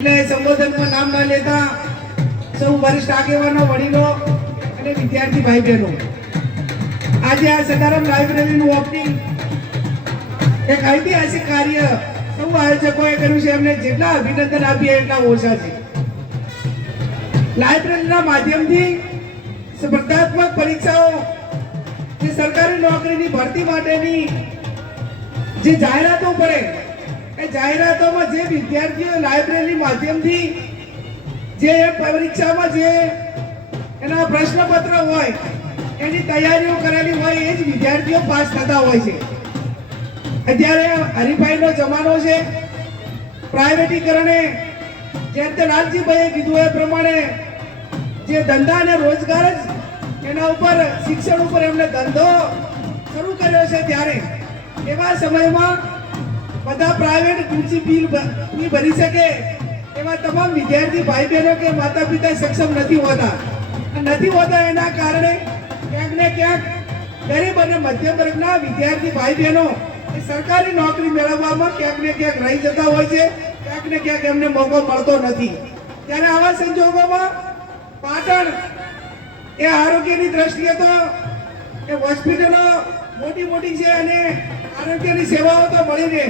સંબોધનમાં નામ ન લેતા સૌ વરિષ્ઠ આગેવાનો, વડીલો અને વિદ્યાર્થી ભાઈ બહેનો, આજે આ સદારામ લાઇબ્રેરીનું ઓપનિંગ એક ઐતિહાસિક કાર્ય સૌ આયોજકોએ કર્યું છે. એમને જેટલા અભિનંદન આપીએ એટલા ઓછા છે. લાઇબ્રેરીના માધ્યમથી સ્પર્ધાત્મક પરીક્ષાઓ, જે સરકારી નોકરીની ભરતી માટેની જે જાહેરાતો પડે, એ જાહેરાતોમાં જે વિદ્યાર્થીઓ લાઇબ્રેરી માધ્યમથી જે પરીક્ષામાં જે એના પ્રશ્નપત્ર હોય એની તૈયારીઓ કરેલી હોય એ જ વિદ્યાર્થીઓ પાસ થતા હોય છે. અત્યારે હરીફાઈનો જમાનો છે. પ્રાઇવેટીકરણે જેમ તે લાલજીભાઈએ કીધું એ પ્રમાણે જે ધંધા અને રોજગાર જ એના ઉપર, શિક્ષણ ઉપર એમને ધંધો શરૂ કર્યો છે. ત્યારે એવા સમયમાં બધા પ્રાઇવેટ ઊંચી ફી ભરી શકે એવા તમામ વિદ્યાર્થી ભાઈ બહેનો કે માતા પિતા સક્ષમ નથી હોતા. એના કારણે ક્યાંક ને ક્યાંક ગરીબ અને મધ્યમ વર્ગના વિદ્યાર્થી ભાઈ બહેનો એ સરકારી નોકરી મેળવવામાં ક્યાંક ને ક્યાંક રહી જતા હોય છે. ક્યાંક ને ક્યાંક એમને મોકો મળતો નથી. ત્યારે આવા સંજોગોમાં પાટણ એ આરોગ્યની દ્રષ્ટિએ તો એ હોસ્પિટલો મોટી છે અને આરોગ્યની સેવાઓ તો મળી રહે,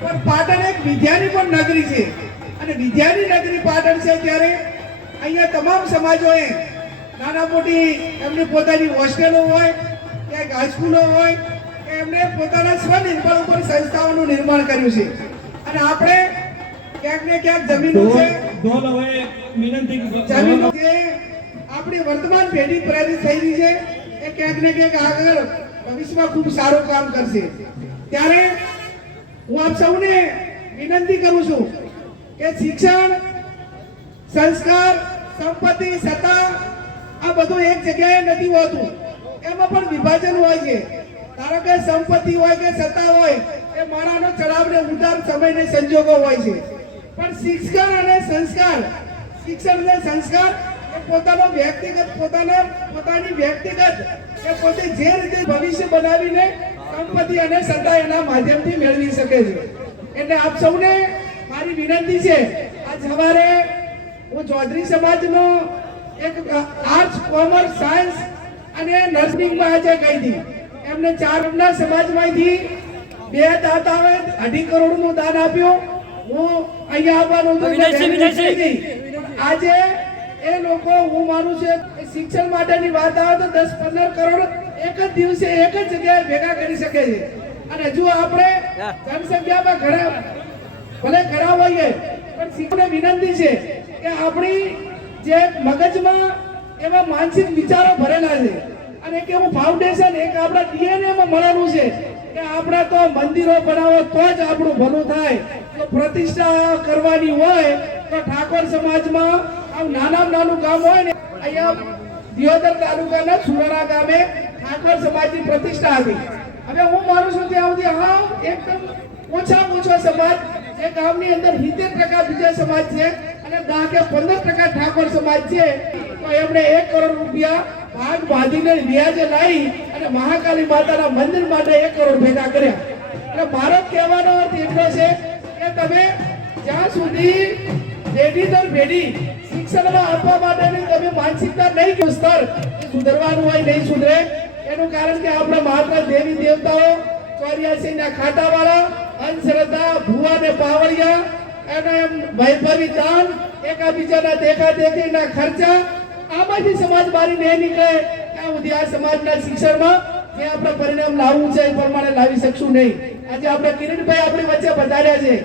પણ પાટણ એક વિદ્યાની પણ નગરી છે અને વિદ્યાની નગરી પાટણ છે. ત્યારે અહીંયા તમામ સમાજોએ નાના મોટી એમની પોતાની હોસ્ટેલો હોય, ક્યાંક હાઈસ્કૂલો હોય, એમને પોતાના સ્વનિર્ભર ઉપર સંસ્થાઓનું નિર્માણ કર્યું છે. અને આપણે ક્યાંક ને ક્યાંક જમીનો છે, જમીનો છે આપણી વર્તમાન પેઢી પ્રેરિત થઈ રહી છે, એ ક્યાંક ને ક્યાંક આગળ ભવિષ્યમાં ખૂબ સારું કામ કરશે. ત્યારે હું આપ સૌને વિનંતી કરું છું કે શિક્ષણ, સંસ્કાર, સંપત્તિ, સત્તા આ બધું એક જગ્યાએ નથી હોતું. એમાં પણ વિભાજન હોય છે. ધારો કે સંપત્તિ હોય કે સત્તા હોય એ માણાનો ચડાવ ને ઉતાર, સમય ને સંજોગો હોય છે. પણ શિક્ષણ અને સંસ્કાર, શિક્ષણ અને સંસ્કાર એ પોતાનો વ્યક્તિગત, પોતાની વ્યક્તિગત એ પોતે જે રીતે ભવિષ્ય બનાવીને સંપત્તિ અને સત્તા એના માધ્યમથી મેળવી શકે છે. એટલે આપ સૌને મારી વિનંતી છે, આજ સવારે હું ચૌધરી સમાજનો એક આર્ટ્સ, કોમર્સ, સાયન્સ અને નર્સિંગમાં આજે ગઈ હતી. એમને 4 સમાજમાંથી 2 દાતાઓએ 2.5 કરોડનું દાન આપ્યું. હું અહીંયા આવવાનું આજે એ લોકો, હું માનું છું શિક્ષણ માટેની વાત આવે તો 10-15 કરોડ એક જ દિવસે એક જ જગ્યાએ ભેગા કરી શકે છે. અને જો આપણે જનસંખ્યામાં ભલે ખરાબ હોઈએ પણ શિક્ષણને વિનંતી છે કે આપણી જે મગજમાં એવા માનસિક વિચારો ભરેલા છે અને એક એવું ફાઉન્ડેશન, એક આપણા ડીએનએમાં મળેલું છે કે આપણે તો મંદિરો બનાવો તો જ આપણું ભલું થાય. જો પ્રતિષ્ઠા કરવાની હોય તો ઠાકોર સમાજમાં આમ નાનું ગામ હોય ને, અહીંયા દિયોદર તાલુકાના સુરાણા ગામે ઠાકોર સમાજની પ્રતિષ્ઠા હતી. હવે હું માનું છું ત્યાં સુધી એકદમ ઓછામાં ઓછો સમાજ એ ગામની અંદર 70% બીજા સમાજ છે અને 10 કે 15% ઠાકોર સમાજ છે. તો એમણે 1 કરોડ રૂપિયા ભાગ બાંધીને વ્યાજે લાવી અને મહાકાલી માતાના મંદિર માટે 1 કરોડ ભેગા કર્યા. એટલે મારો કહેવાનો અર્થ એટલો છે કે તમે જ્યાં સુધી પેઢી દર પેઢી શિક્ષણમાં આપવા માટેની તમે માનસિકતા નહીં, સ્તર સુધરવાનું હોય નહીં સુધરે. એનું કારણ કે આપણા મહાત્મા દેવી દેવતાઓ 84 ના ખાતાવાળા, અંધશ્રદ્ધા, ભુવા ને પાવડિયા, એના એમ વૈભવી દાન, એકાબીજાના દેખાદેખીના ખર્ચા, આમાંથી સમાજ બારી નહીં નીકળે ત્યાં સુધી આ સમાજના શિક્ષણમાં જે આપણે પરિણામ લાવવું છે એ પ્રમાણે લાવી શકશું નહીં. આજે આપણે કિરીટભાઈ આપણી વચ્ચે બતાડ્યા છે.